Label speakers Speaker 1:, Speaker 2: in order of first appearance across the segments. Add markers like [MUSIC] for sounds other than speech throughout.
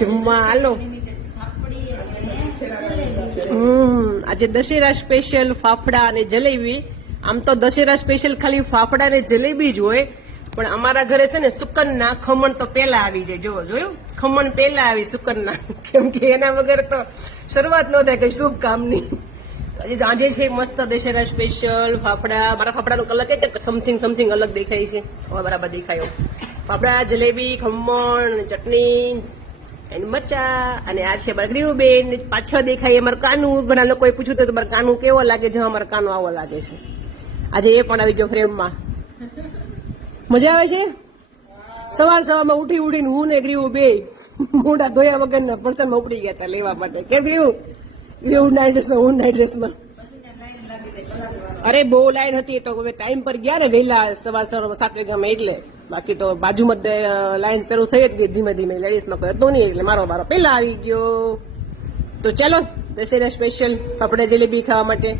Speaker 1: જમવા હાલો આજે દશેરા સ્પેશિયલ ફાફડા અને જલેબી. આમ તો દશેરા સ્પેશિયલ ખાલી ફાફડા અને જલેબી જ હોય, પણ અમારા ઘરે છે ને સુકનના ખમણ તો પેલા આવી જાય. જો, જોયું? ખમણ પેલા આવી સુકનના [LAUGHS] કેમ કે એના વગર તો શરૂઆત ન થાય કઈ શુભ કામની. આજે આજે છે મસ્ત દશેરા સ્પેશિયલ ફાફડા. મારા ફાફડાનો કલર કે સમથિંગ સમથિંગ અલગ દેખાય છે. બરાબર દેખાયો. ફાફડા, જલેબી, ખમણ, ચટણી એન્ડ મરચા અને આ છે અમારા બેન પાછળ દેખાય અમારું કાનું. ઘણા લોકોએ પૂછ્યું તો તમારું કાનું કેવો લાગે છે? અમારો કાનો આવો લાગે છે. આજે એ પણ આવી ગયો ફ્રેમમાં. મજા આવે છે? સવાર સવારમાં ઉઠી ઉઠીને હું ને ગ્રીવ બે મોઢા ધોયા વગરના પર્સનમાં ઉપડી ગયા હતા લેવા માટે. કેમ ગ્રીવ? ગ્રીવ નાઇટ ડ્રેસમાં હું નાઇટ ડ્રેસમાં અરે બહુ લાઈન હતી તો હવે ટાઈમ પર ગયા ને વહેલા સવાર સવાર સાત વાગ્યા એટલે બાકી તો બાજુમાં લાઈન શરૂ થઈ જ ગઈ ધીમે ધીમે. લેડીઝમાં કોઈ હતો નહીં એટલે મારો મારો પહેલા આવી ગયો. તો ચાલો, દશેરા સ્પેશિયલ ફાફડા જલેબી ખાવા માટે.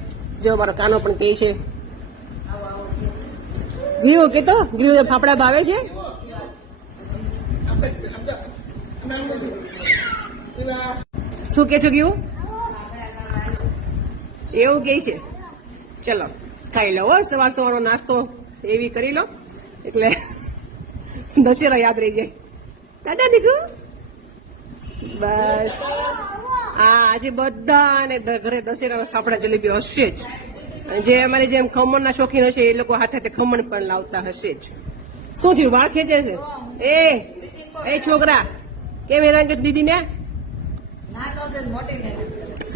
Speaker 1: જો મારો કાનો પણ કહે છે. ગ્રીવ કેતો? તો ગ્રીવ ફાફડા ભાવે છે? શું કે છો ગ્રીવ એવું કે છે. ચલો ખાઈ લો હો સવાર સવારનો નાસ્તો એવી કરી લો. એટલે દશેરા યાદ રહી જાય. દાદા દીકુ બસ. હા આજે બધાને ઘરે દશેરા ફાફડા જલેબી હશે જ. જે અમારે જેમ ખમણના શોખીન હશે એ લોકો હાથે હાથે ખમણ પણ લાવતા હશે જ. શું થયું વાળ ખેંચે છે? એ એ છોકરા કેમ હેરાન કે દીદીને?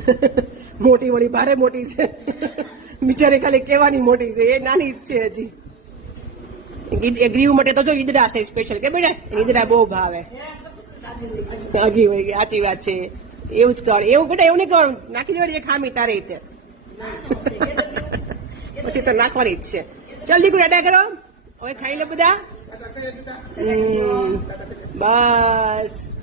Speaker 1: [LAUGHS] મોટી વળી ભારે મોટી છે. બિચારી ખાલી કેવાની મોટી છે, એ નાની જ છે હજી. ગ્રીવ માટે તો જો ઈદડા છે સ્પેશિયલ કે બેટા? ઈદડા બહુ ભાવે. આગી હોય, સાચી વાત છે. એવું જ કર એવું બેટા, એવું નહીં કરવાનું નાખી દેવાની ખામી તારે રીતે. પછી તો નાખવાની જ છે. ચાલ દીકુ અડા કરો. હવે ખાઈ લે બધા. બસ.